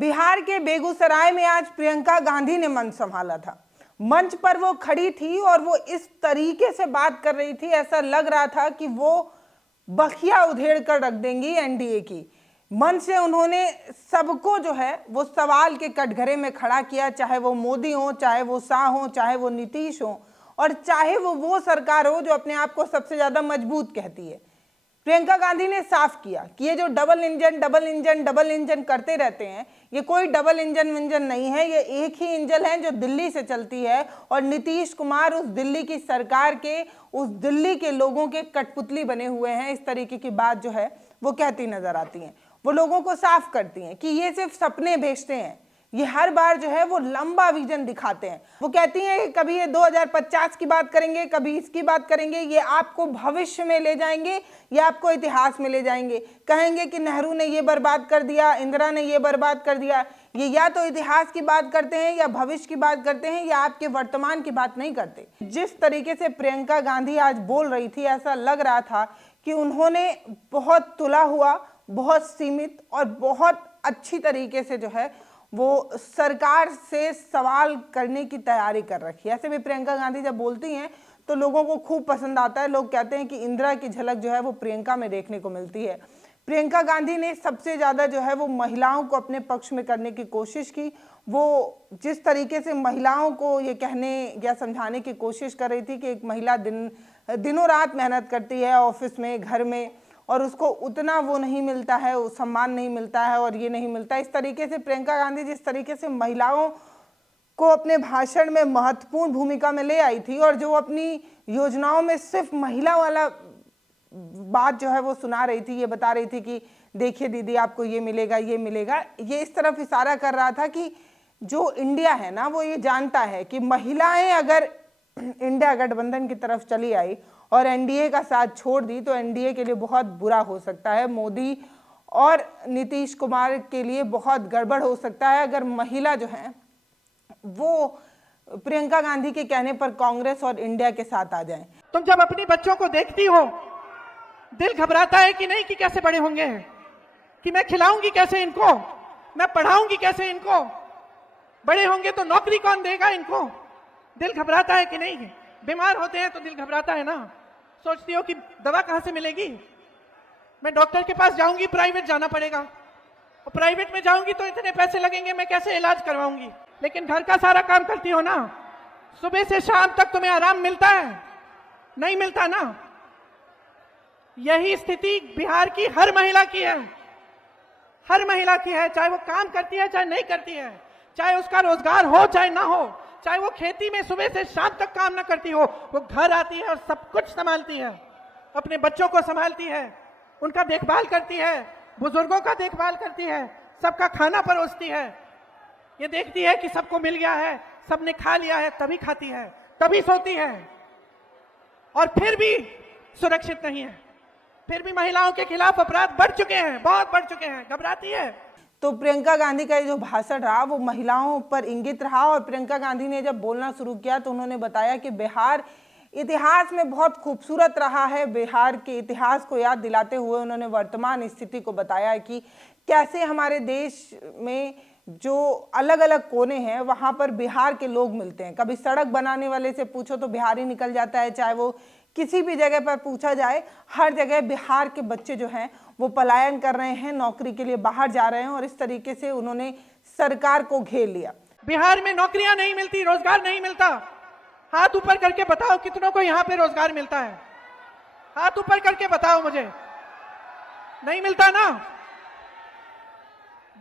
बिहार के बेगूसराय में आज प्रियंका गांधी ने मंच संभाला था। मंच पर वो खड़ी थी और वो इस तरीके से बात कर रही थी, ऐसा लग रहा था कि वो बखिया उधेड़ कर रख देंगी एनडीए की। मंच से उन्होंने सबको जो है वो सवाल के कटघरे में खड़ा किया, चाहे वो मोदी हो, चाहे वो शाह हो, चाहे वो नीतीश हो, और चाहे वो सरकार हो जो अपने आप को सबसे ज्यादा मजबूत कहती है। प्रियंका गांधी ने साफ किया कि ये जो डबल इंजन करते रहते हैं, ये कोई डबल इंजन नहीं है, ये एक ही इंजन है जो दिल्ली से चलती है, और नीतीश कुमार उस दिल्ली की सरकार के, उस दिल्ली के लोगों के कठपुतली बने हुए हैं। इस तरीके की बात जो है वो कहती नजर आती हैं। वो लोगों को साफ करती हैं कि ये सिर्फ सपने भेजते हैं, ये हर बार जो है वो लंबा विजन दिखाते हैं। वो कहती हैं कि कभी ये 2050 की बात करेंगे, कभी इसकी बात करेंगे, ये आपको भविष्य में ले जाएंगे, ये आपको इतिहास में ले जाएंगे। कहेंगे कि नेहरू ने ये बर्बाद कर दिया, इंदिरा ने ये बर्बाद कर दिया। ये या तो इतिहास की बात करते हैं या भविष्य की बात करते हैं, या आपके वर्तमान की बात नहीं करते। जिस तरीके से प्रियंका गांधी आज बोल रही थी, ऐसा लग रहा था कि उन्होंने बहुत तुला हुआ, बहुत सीमित और बहुत अच्छी तरीके से जो है वो सरकार से सवाल करने की तैयारी कर रखी है। ऐसे भी प्रियंका गांधी जब बोलती हैं तो लोगों को खूब पसंद आता है। लोग कहते हैं कि इंदिरा की झलक जो है वो प्रियंका में देखने को मिलती है। प्रियंका गांधी ने सबसे ज़्यादा जो है वो महिलाओं को अपने पक्ष में करने की कोशिश की। वो जिस तरीके से महिलाओं को ये कहने या समझाने की कोशिश कर रही थी कि एक महिला दिनों रात मेहनत करती है ऑफिस में, घर में, और उसको उतना वो नहीं मिलता है, वो सम्मान नहीं मिलता है और ये नहीं मिलता। इस तरीके से प्रियंका गांधी जिस तरीके से महिलाओं को अपने भाषण में महत्वपूर्ण भूमिका में ले आई थी, और जो अपनी योजनाओं में सिर्फ महिला वाला बात जो है वो सुना रही थी, ये बता रही थी कि देखिए दीदी आपको ये मिलेगा, ये मिलेगा, ये इस तरफ इशारा कर रहा था कि जो इंडिया है ना वो ये जानता है कि महिलाएं अगर इंडिया गठबंधन की तरफ चली आई और एनडीए का साथ छोड़ दी तो एनडीए के लिए बहुत बुरा हो सकता है। मोदी और नीतीश कुमार के लिए बहुत गड़बड़ हो सकता है अगर महिला जो है वो प्रियंका गांधी के कहने पर कांग्रेस और इंडिया के साथ आ जाए। तुम जब अपनी बच्चों को देखती हो दिल घबराता है कि नहीं कि कैसे बड़े होंगे, कि मैं खिलाऊंगी कैसे इनको, मैं पढ़ाऊंगी कैसे इनको, बड़े होंगे तो नौकरी कौन देगा इनको। दिल घबराता है कि नहीं? बीमार होते हैं तो दिल घबराता है ना। सोचती हो कि दवा कहां से मिलेगी, मैं डॉक्टर के पास जाऊंगी, प्राइवेट जाना पड़ेगा, और प्राइवेट में जाऊंगी तो इतने पैसे लगेंगे, मैं कैसे इलाज करवाऊंगी। लेकिन घर का सारा काम करती हो ना, सुबह से शाम तक तुम्हें आराम मिलता है? नहीं मिलता ना। यही स्थिति बिहार की हर महिला की है, हर महिला की है, चाहे वो काम करती है चाहे नहीं करती है, चाहे उसका रोजगार हो चाहे ना हो, चाहे वो खेती में सुबह से शाम तक काम ना करती हो, वो घर आती है और सब कुछ संभालती है, अपने बच्चों को संभालती है, उनका देखभाल करती है, बुजुर्गों का देखभाल करती है, सबका खाना परोसती है, ये देखती है कि सबको मिल गया है, सबने खा लिया है, तभी खाती है, तभी सोती है, और फिर भी सुरक्षित नहीं है। फिर भी महिलाओं के खिलाफ अपराध बढ़ चुके हैं, बहुत बढ़ चुके हैं, घबराती है। तो प्रियंका गांधी का जो भाषण रहा वो महिलाओं पर इंगित रहा, और प्रियंका गांधी ने जब बोलना शुरू किया तो उन्होंने बताया कि बिहार इतिहास में बहुत खूबसूरत रहा है। बिहार के इतिहास को याद दिलाते हुए उन्होंने वर्तमान स्थिति को बताया कि कैसे हमारे देश में जो अलग अलग कोने हैं वहाँ पर बिहार के लोग मिलते हैं। कभी सड़क बनाने वाले से पूछो तो बिहारी निकल जाता है, चाहे वो किसी भी जगह पर पूछा जाए, हर जगह बिहार के बच्चे जो हैं वो पलायन कर रहे हैं, नौकरी के लिए बाहर जा रहे हैं, और इस तरीके से उन्होंने सरकार को घेर लिया। बिहार में नौकरियां नहीं मिलती, रोजगार नहीं मिलता। हाथ ऊपर करके बताओ कितनों को यहाँ पे रोजगार मिलता है, हाथ ऊपर करके बताओ मुझे। नहीं मिलता ना।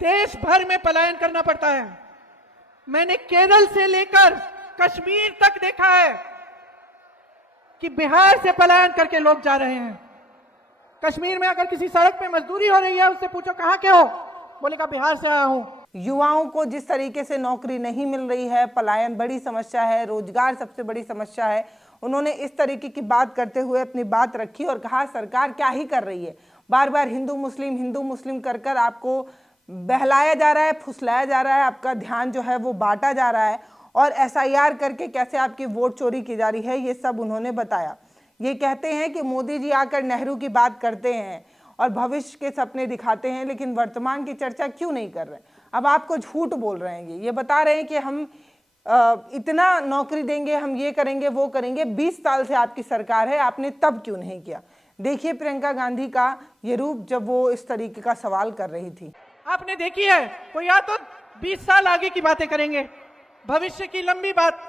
देश भर में पलायन करना पड़ता है। मैंने केरल से लेकर कश्मीर तक देखा है कि बिहार से पलायन करके लोग जा रहे हैं। कश्मीर में अगर किसी सड़क पे मजदूरी हो रही है, उससे पूछो कहां के हो, बोलेगा बिहार से आया हूं। युवाओं को जिस तरीके से नौकरी नहीं मिल रही है, पलायन बड़ी समस्या है, रोजगार सबसे बड़ी समस्या है, उन्होंने इस तरीके की बात करते हुए अपनी बात रखी और कहा सरकार क्या ही कर रही है। बार बार हिंदू मुस्लिम कर कर आपको बहलाया जा रहा है, फुसलाया जा रहा है, आपका ध्यान जो है वो बांटा जा रहा है, और एसआईआर करके कैसे आपकी वोट चोरी की जा रही है, ये सब उन्होंने बताया। ये कहते हैं कि मोदी जी आकर नेहरू की बात करते हैं और भविष्य के सपने दिखाते हैं, लेकिन वर्तमान की चर्चा क्यों नहीं कर रहे। अब आपको झूठ बोल रहे हैं, ये बता रहे हैं कि हम इतना नौकरी देंगे, हम ये करेंगे वो करेंगे। 20 साल से आपकी सरकार है, आपने तब क्यों नहीं किया? देखिए प्रियंका गांधी का ये रूप जब वो इस तरीके का सवाल कर रही थी। आपने देखी है, वो या तो 20 साल आगे की बातें करेंगे, भविष्य की लंबी बात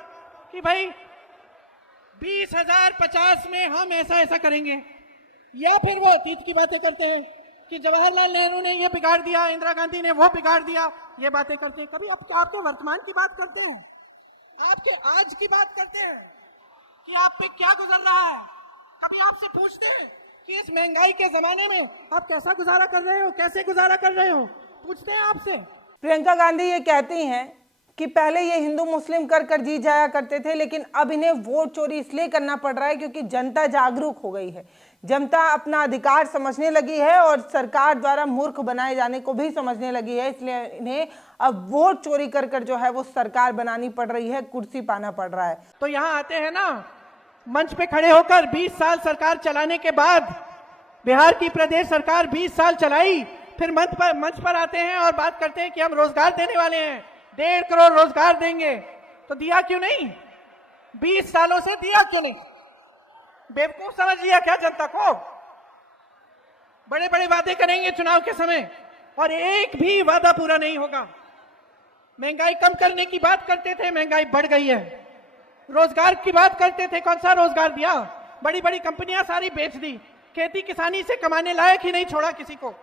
कि भाई 2050 में हम ऐसा ऐसा करेंगे, या फिर वो अतीत की बातें करते हैं कि जवाहरलाल नेहरू ने ये बिगाड़ दिया, इंदिरा गांधी ने वो बिगाड़ दिया, ये बातें करते हैं। कभी आपके वर्तमान की बात करते हैं, आपके आज की बात करते हैं कि आप पे क्या गुजर रहा है। कभी आपसे पूछते हैं कि इस महंगाई के जमाने में आप कैसा गुजारा कर रहे हो, कैसे गुजारा कर रहे हो, पूछते हैं आपसे। प्रियंका गांधी ये कहती हैं कि पहले ये हिंदू मुस्लिम कर जीत जाया करते थे, लेकिन अब इन्हें वोट चोरी इसलिए करना पड़ रहा है क्योंकि जनता जागरूक हो गई है, जनता अपना अधिकार समझने लगी है और सरकार द्वारा मूर्ख बनाए जाने को भी समझने लगी है, इसलिए इन्हें अब वोट चोरी कर जो है वो सरकार बनानी पड़ रही है, कुर्सी पाना पड़ रहा है। तो यहाँ आते हैं ना, मंच पे खड़े होकर 20 साल सरकार चलाने के बाद, बिहार की प्रदेश सरकार 20 साल चलाई, फिर मंच पर आते हैं और बात करते हैं कि हम रोजगार देने वाले हैं, 1.5 करोड़ रोजगार देंगे। तो दिया क्यों नहीं? 20 सालों से दिया क्यों नहीं? बेवकूफ समझ लिया क्या जनता को? बड़े बड़े वादे करेंगे चुनाव के समय और एक भी वादा पूरा नहीं होगा। महंगाई कम करने की बात करते थे, महंगाई बढ़ गई है। रोजगार की बात करते थे, कौन सा रोजगार दिया? बड़ी बड़ी कंपनियां सारी बेच दी, खेती किसानी से कमाने लायक ही नहीं छोड़ा किसी को।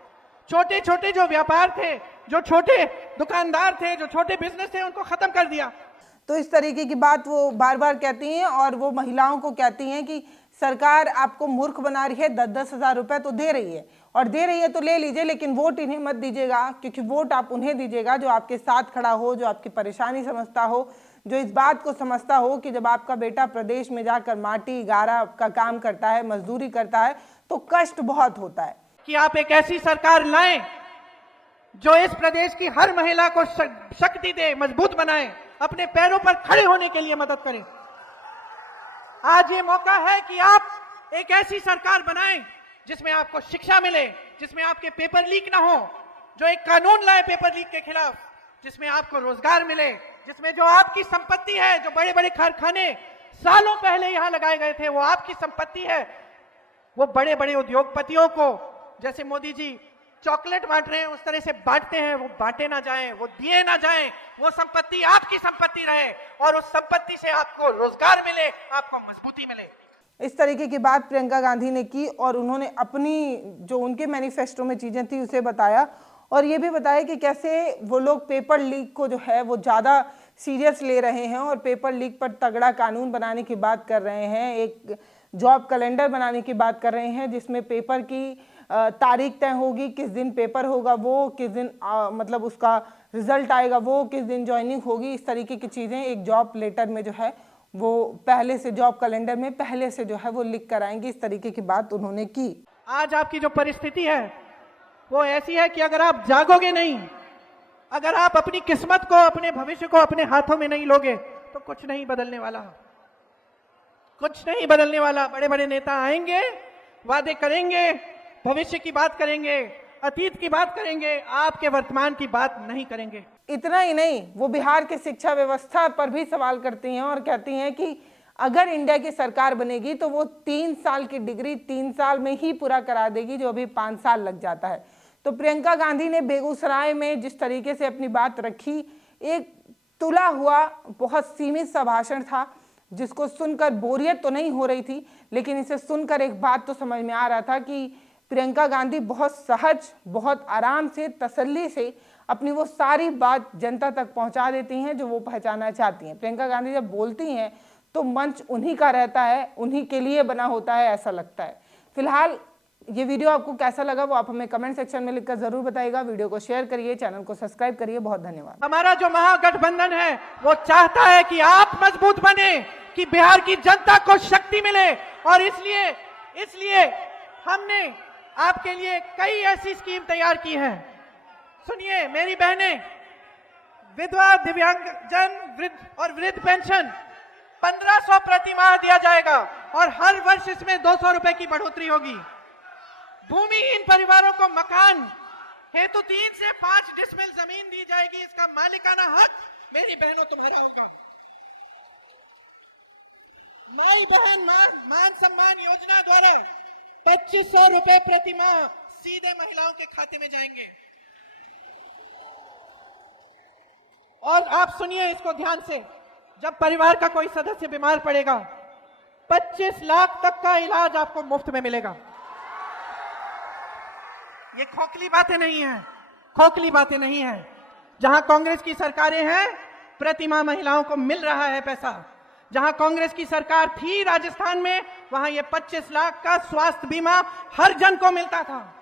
छोटे छोटे जो व्यापार थे, जो छोटे दुकानदार थे, जो छोटे बिजनेस थे, उनको खत्म कर दिया। तो इस तरीके की बात वो बार बार कहती हैं और वो महिलाओं को कहती हैं कि सरकार आपको मूर्ख बना रही है, 10-10 हज़ार रुपए तो दे रही है, और दे रही है तो ले लीजिए, लेकिन वोट इन्हें मत दीजिएगा, क्योंकि वोट आप उन्हें दीजिएगा जो आपके साथ खड़ा हो, जो आपकी परेशानी समझता हो, जो इस बात को समझता हो कि जब आपका बेटा प्रदेश में जाकर माटी गारा का काम करता है, मजदूरी करता है, तो कष्ट बहुत होता है। कि आप एक ऐसी सरकार लाएं जो इस प्रदेश की हर महिला को शक्ति दे, मजबूत बनाए, अपने पैरों पर खड़े होने के लिए मदद करें। आज ये मौका है कि आप एक ऐसी सरकार बनाएं जिसमें आपको शिक्षा मिले, जिसमें आपके पेपर लीक ना हो, जो एक कानून लाए पेपर लीक के खिलाफ, जिसमें आपको रोजगार मिले, जिसमें जो आपकी संपत्ति है, जो बड़े बड़े कारखाने सालों पहले यहां लगाए गए थे, वो आपकी संपत्ति है, वो बड़े बड़े उद्योगपतियों को, जैसे मोदी जी चॉकलेट बांट रहे हैं उस तरह से बांटते हैं, वो बांटे ना जाएं, वो दिए ना जाएं, वो संपत्ति आपकी संपत्ति रहे और उस संपत्ति से आपको रोजगार मिले, आपको मजबूती मिले। इस तरीके की बात प्रियंका गांधी ने की और उन्होंने अपनी जो उनके मैनिफेस्टो में चीजें थी उसे बताया और ये भी बताया कि कैसे वो लोग पेपर लीक को जो है वो ज़्यादा सीरियस ले रहे हैं और पेपर लीक पर तगड़ा कानून बनाने की बात कर रहे हैं, एक जॉब कैलेंडर बनाने की बात कर रहे हैं जिसमें पेपर की तारीख तय होगी, किस दिन पेपर होगा वो, किस दिन मतलब उसका रिजल्ट आएगा वो, किस दिन ज्वाइनिंग होगी, इस तरीके की चीज़ें एक जॉब लेटर में जो है वो पहले से, जॉब कैलेंडर में पहले से जो है वो लिख कर आएंगे, इस तरीके की बात उन्होंने की। आज आपकी जो परिस्थिति है वो ऐसी है कि अगर आप जागोगे नहीं, अगर आप अपनी किस्मत को, अपने भविष्य को अपने हाथों में नहीं लोगे तो कुछ नहीं बदलने वाला, कुछ नहीं बदलने वाला। बड़े बड़े नेता आएंगे, वादे करेंगे, भविष्य की बात करेंगे, अतीत की बात करेंगे, आपके वर्तमान की बात नहीं करेंगे। इतना ही नहीं, वो बिहार की शिक्षा व्यवस्था पर भी सवाल करती हैं और कहती हैं कि अगर इंडिया की सरकार बनेगी तो वो 3 साल की डिग्री 3 साल में ही पूरा करा देगी, जो अभी 5 साल लग जाता है। तो प्रियंका गांधी ने बेगूसराय में जिस तरीके से अपनी बात रखी, एक तुला हुआ बहुत सीमित सा भाषण था जिसको सुनकर बोरियत तो नहीं हो रही थी, लेकिन इसे सुनकर एक बात तो समझ में आ रहा था कि प्रियंका गांधी बहुत सहज, बहुत आराम से, तसल्ली से अपनी वो सारी बात जनता तक पहुंचा देती हैं जो वो पहचानना चाहती हैं। प्रियंका गांधी जब बोलती हैं तो मंच उन्हीं का रहता है, उन्हीं के लिए बना होता है, ऐसा लगता है। फिलहाल ये वीडियो आपको कैसा लगा वो आप हमें कमेंट सेक्शन में लिखकर जरूर बताइएगा। वीडियो को शेयर करिए, चैनल को सब्सक्राइब करिए। बहुत धन्यवाद। हमारा जो महागठबंधन है वो चाहता है कि आप मजबूत बने, कि बिहार की जनता को शक्ति मिले, और इसलिए हमने आपके लिए कई ऐसी स्कीम तैयार की है। सुनिए मेरी बहनें, विधवा, दिव्यांगजन, वृद्ध और वृद्ध पेंशन 1500 प्रति माह दिया जाएगा और हर वर्ष इसमें 200 रुपए की बढ़ोतरी होगी। भूमिहीन परिवारों को मकान हेतु 3 से 5 डिसमिल जमीन दी जाएगी। इसका मालिकाना हक मेरी बहनों तुम्हारा होगा। माई बहन मान सम्मान योजना द्वारा 2500 रुपए प्रति माह सीधे महिलाओं के खाते में जाएंगे। और आप सुनिए इसको ध्यान से, जब परिवार का कोई सदस्य बीमार पड़ेगा 25 लाख तक का इलाज आपको मुफ्त में मिलेगा। ये खोखली बातें नहीं है, खोखली बातें नहीं है। जहां कांग्रेस की सरकारें हैं प्रति माह महिलाओं को मिल रहा है पैसा। जहां कांग्रेस की सरकार थी राजस्थान में, वहां ये 25 लाख का स्वास्थ्य बीमा हर जन को मिलता था।